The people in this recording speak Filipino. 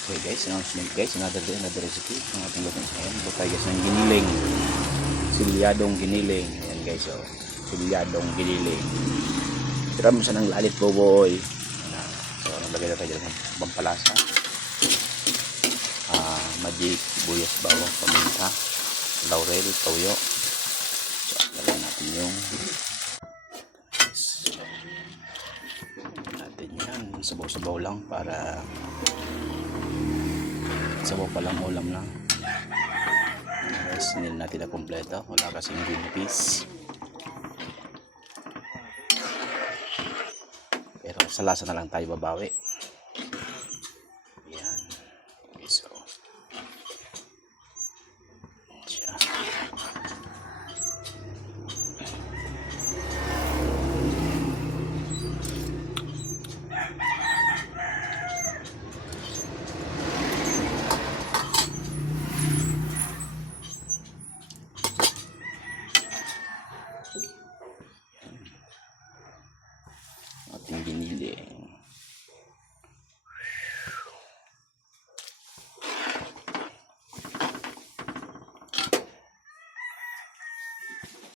Okay guys, announcement guys, another day, another recipe ng ating luto ngayon. Luto tayo guys ng giniling, silyadong giniling. Ayan guys, oh, silyadong giniling. Tira mo siya ng lalit po boy. So naglagay na tayo ng pampalasa, magic, buyos, bawang, paminta, laurel, toyo. So lagyan natin yung yan, sabaw-sabaw lang para sabaw pa lang, ulam lang guys. Hindi natin na kompleto, wala kasing green peas, pero sa lasa na lang tayo babawi. Yan so siya. Ating giniling.